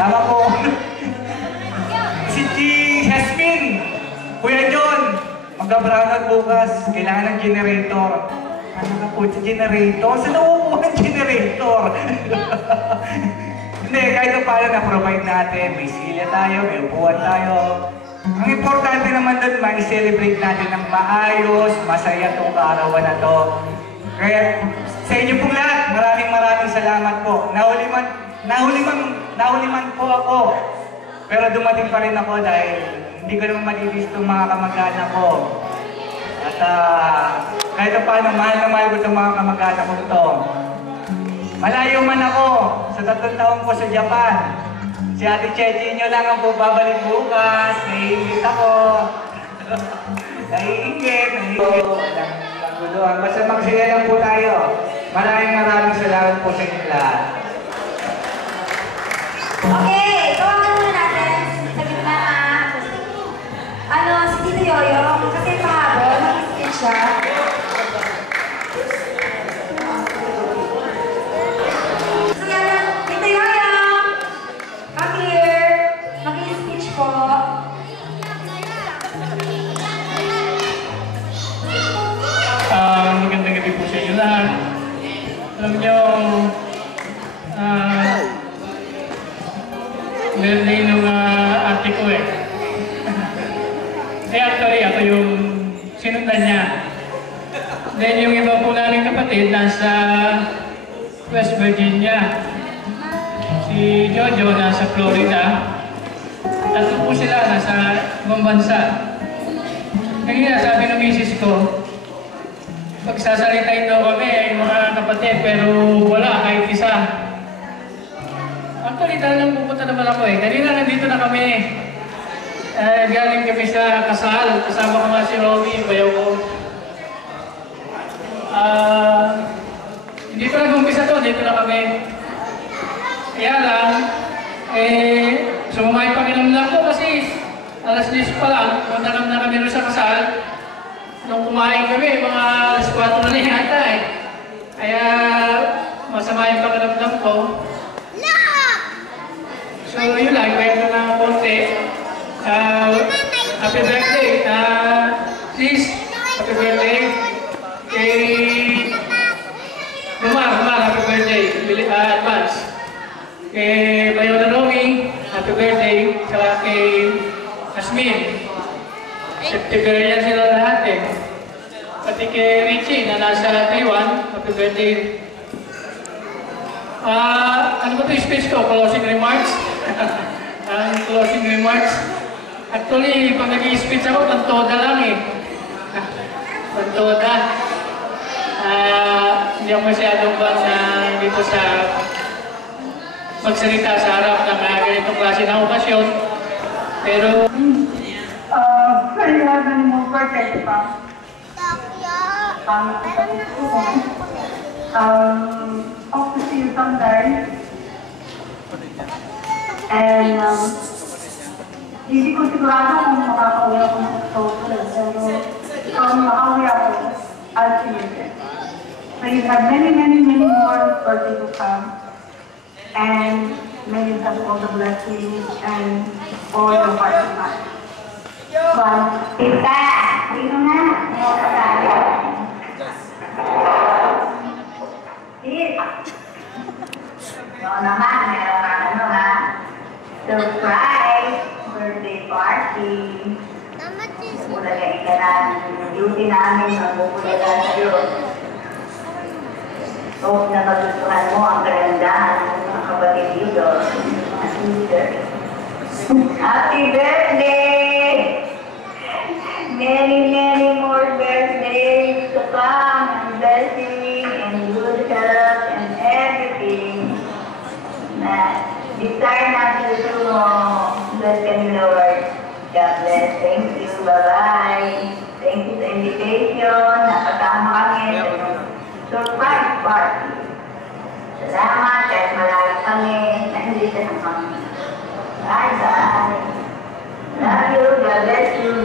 Tama po. Si Jasmine, Kuya John, magka-brownout bukas. Kailangan ng generator. Ano na po, generator? Saan nakukuha ng generator? Hindi, kahit na paano na-provide natin. May silya tayo, may upuan tayo. Ang importante naman doon, ma-celebrate natin ng maayos, masaya itong kaarawan na to. Kaya sa inyo pong lahat, maraming salamat po. Nahuliman po ako. Pero dumating pa rin ako dahil hindi ko naman malilis itong mga kamag-anak ko. At kahit na paano, mahal na mahal ko itong mga kamag-anak ko ito. Malayo man ako sa 3 taon ko sa Japan. Si Ate Chechi nyo lang ang babalik bukas. Naiingit ako. Naiingit. Naguluhan. Basta magsaya lang po tayo. Maraming salamat po sa inyo lahat. Okay, tawagan muna natin sa gitna si Tito Yoyo, kasi pahabol, mag-skate siya. So yan, Tito Yoyo, come here, mag-skate po. Magandang gabi po sa inyo lahat. Alam niyo, birthday ng ate ko eh. Actually, ako yung sinundan niya. Then yung iba po namin kapatid nasa West Virginia. Si Jojo nasa Florida. Tatlo po sila nasa ibang bansa. Kaya sabi ng misis ko, pagsasalitain daw kami yung mga kapatid pero wala kahit isa. Actually, dahil pupunta naman ako eh. Kanina nandito na kami. Galing kami sa kasal. Kasama ko nga si Romy, bayaw ko. Hindi pa nag-umpisa to, dito na kami. Kaya lang, sumamay pakiramdam ko kasi alas 10 pa lang, punta na kami rin sa kasal. Nung kumain kami, mga alas 4 na yata eh. Kaya masama yung pakiramdam ko. So yun lang, kwento na konti. Happy birthday, sis. Happy birthday. Kay Lumar, happy birthday. Advance. Kay Bayo na Romy, happy birthday. Saka kay Asmin. September yan sila lahat eh. Pati kay Richie na nasa Taiwan, happy birthday. Ano ba ito yung speech ko? Closing remarks? Ang closing remarks. Actually, pag nag-i-speech ako, tantoda lang eh. Tantoda. Hindi ako masyadong dito sa magsalita sa harap ng ganitong klase ng okasyon. Pero, you have any more birthdays pa? Hope to see you someday. And hindi ko sigurado kung makakauwi ako ng October, pero kung makauwi ako, I'll see you there. So you have many more birthdays to come. And may you have all the blessings and all your heart and mind. Tita, dito na. Mga kasaya. Tita. Naman, meron ka surprise birthday party. Pupulagain ka namin. Yung duty namin, magpupulagan sa Diyos. Hope na magustuhan mo ang kagandahan ng mga kapatid dito. At leaders. Happy birthday! Many more birthdays to come, and blessing, and good health, and everything. Desire natin ito mo. Bless ka ni Lord. God bless. Thank you. Bye-bye. Thank you sa invitation. Nakasama kami sa surprise party. Salamat kahit malayo kami. Nandito na kami. Bye-bye. Love you. God bless you.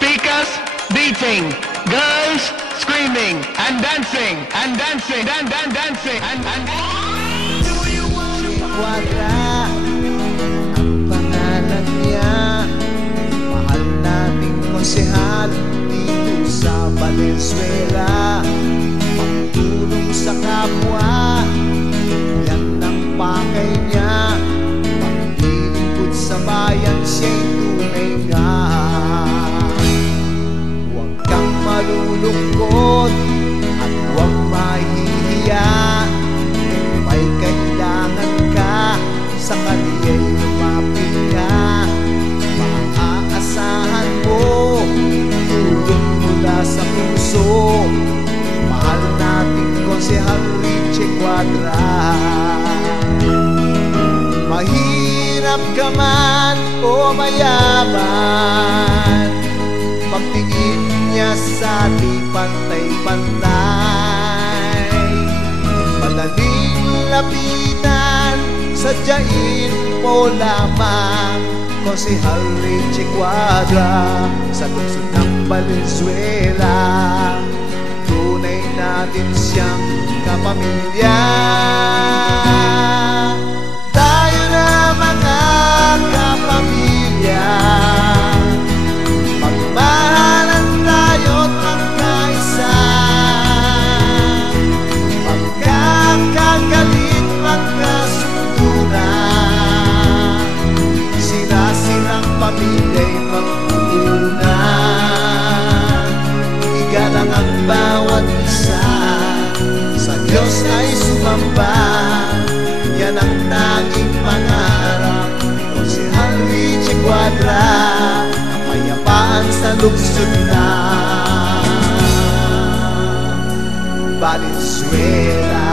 speakers beating, girls screaming and dancing and dancing and dancing and Quadra ang pangalan niya, mahal naming konsehal dito sa Valenzuela. Pagtulong sa kapwa, yan ang pakay niya. Paglilingkod sa bayan, siya'y tunay nga. Huwag kang malulungkot at huwag mahihiya. May kailangan ka, sa kaniya'y lumapit ka. Maaasahan mo tulong mula sa puso. Mahal nating Konsehal Richie Quadra. Mahirap ka man o mayaman, pagtingin niya sa ating pantay-pantay. Madaling lapitan, sadyain mo lamang Konsehal Richie Quadra sa lungsod ng Valenzuela. Tunay natin siyang kapamilya. Tayo na mga kapamilya, magmahalan tayo't magkaisa. Magkakagalit, magkasunduran, sila-silang pamilya'y magpuunan. Igalang ang bawat isa, sa Diyos ay sumamba. Yan ang tanging pangarap ni Konsehal Richie Quadra, kapayapaan sa lungsod na Valenzuela.